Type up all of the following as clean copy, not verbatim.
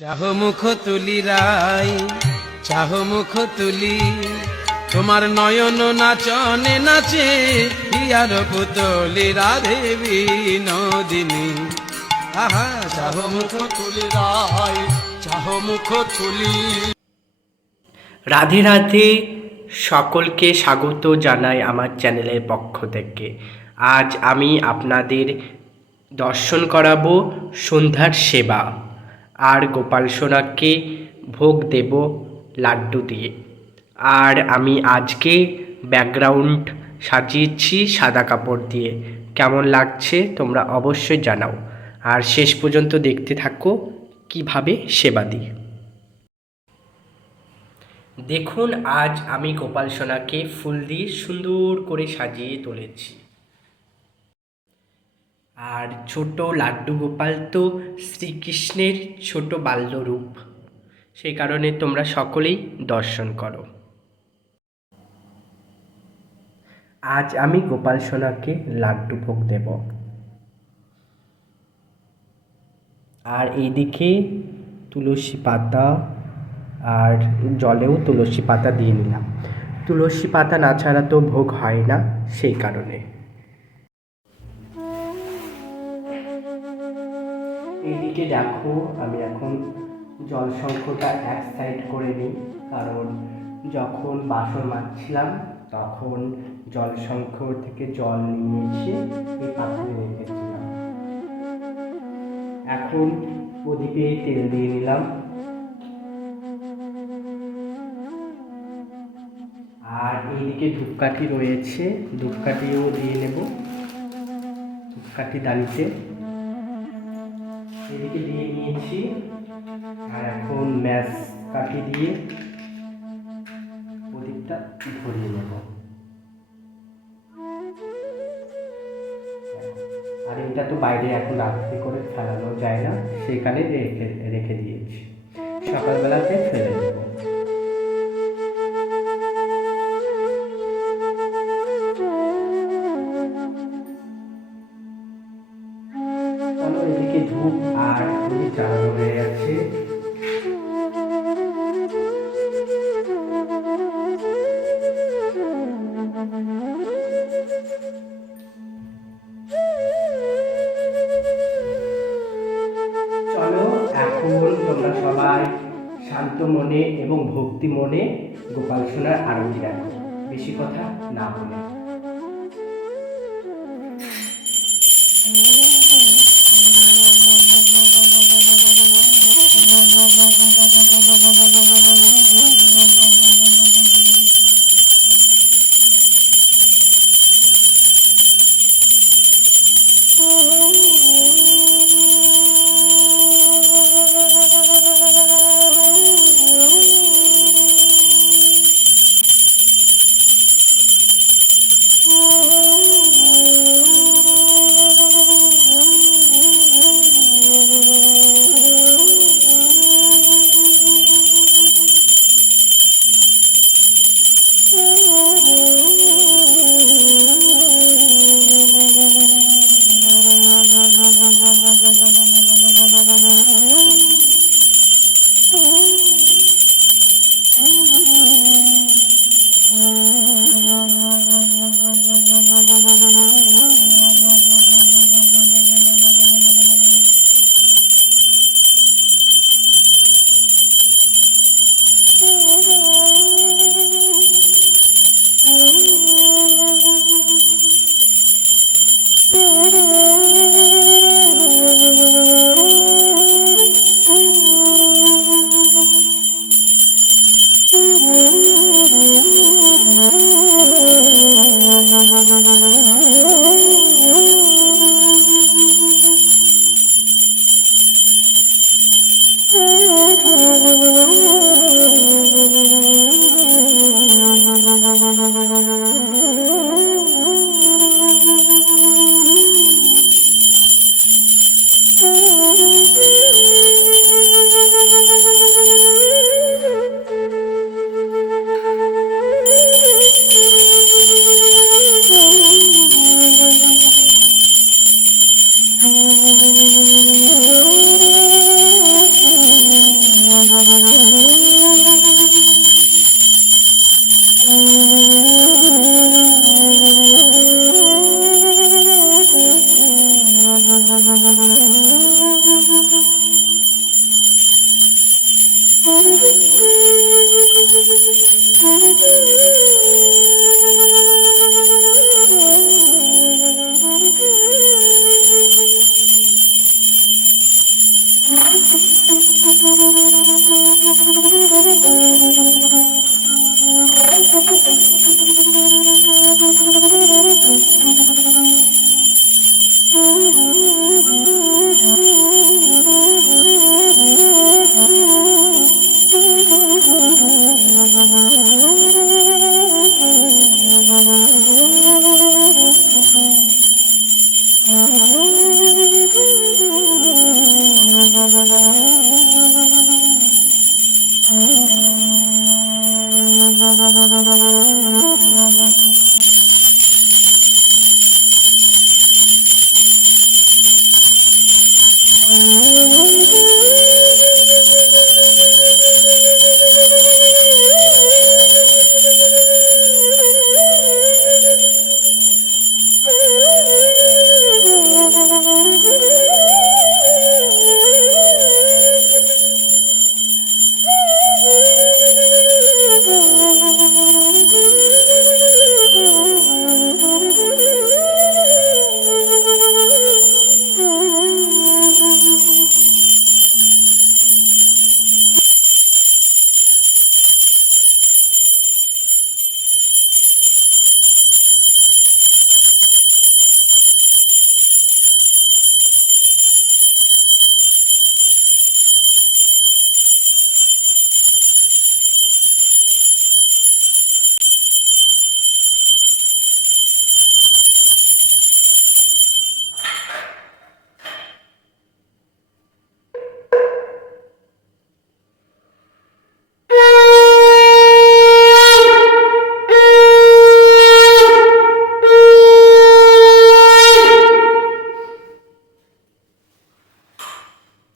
চাহো মুখ তুলি রাই, চাহো মুখ তুলি, তোমার নয়ন নাচনে নাচে হিয়ার পুতলি রাধে বিনোদিনী। আহা চাহো মুখ তুলি রাই, চাহো মুখ তুলি। রাধে রাধে, সকলকে স্বাগত জানাই আমার চ্যানেলের পক্ষ থেকে। আজ আমি আপনাদের দর্শন করাবো সন্ধ্যার সেবা, আর গোপাল সোনাকে ভোগ দেব লাড্ডু দিয়ে। আর আমি আজকে ব্যাকগ্রাউন্ড সাজিয়েছি সাদা কাপড় দিয়ে। কেমন লাগছে তোমরা অবশ্যই জানাও, আর শেষ পর্যন্ত দেখতে থাকো কিভাবে সেবা দিই। দেখুন, আজ আমি গোপাল সোনাকে ফুল দিয়ে সুন্দর করে সাজিয়ে তুলেছি। আর ছোট লাড্ডু গোপাল তো শ্রীকৃষ্ণের ছোট বাল্যরূপ, সেই কারণে তোমরা সকলেই দর্শন করো। আজ আমি গোপাল সোনাকে লাড্ডু ভোগ দেব। আর এইদিকে তুলসী পাতা আর জলেও তুলসী পাতা দিয়ে নিলাম। তুলসী পাতা না ছাড়া তো ভোগ হয় না, সেই কারণে। এইদিকে দেখো, আমি এখন জল শঙ্খটা এক সাইড করে নিই, কারণ যখন বাসন মাজছিলাম তখন জল শঙ্খ থেকে জল নিয়ে এসে এই পাত্রে রেখেছিলাম। এখন প্রদীপে তেল দিয়ে নিলাম। আর এইদিকে ধূপকাঠি রয়েছে, ধূপকাঠিও দিয়ে নেব ধূপকাঠি দানিতে। এদিকে দিয়ে নিয়েছি। আর এখন ম্যাচ কাঠি দিয়ে প্রদীপটা ধরিয়ে নেব। আর এটা তো বাইরে এখন রাত্রি করে ফেলানো যায় না, সেখানে রেখে দিয়েছি, সকালবেলাতে ফেলে দেব। চলো, এদিকে ধূপ আর প্রদীপ জ্বালানো হয়ে গেছে। চলো, এখন তোমরা সবাই শান্ত মনে এবং ভক্তি মনে গোপাল সোনার আরতি দেখো, বেশি কথা না বলে।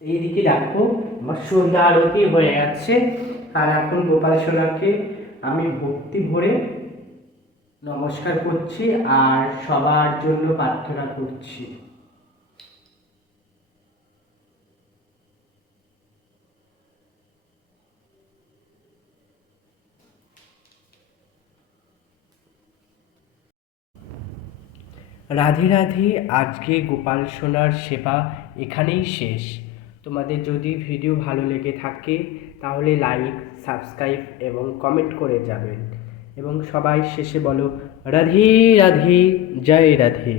এইদিকে দেখো আমার সন্ধ্যা আরতি হয়ে গেছে, আর এখন গোপাল সোনাকে আমি ভক্তি ভরে নমস্কার করছি আর সবার জন্য প্রার্থনা করছি। রাধে রাধে। আজকে গোপাল সোনার সেবা এখানেই শেষ। তোমাদের যদি ভিডিও ভালো লেগে থাকে তাহলে লাইক, সাবস্ক্রাইব এবং কমেন্ট করে যাবেন, এবং সবাই শেষে বলো রাধে রাধে, জয় রাধে।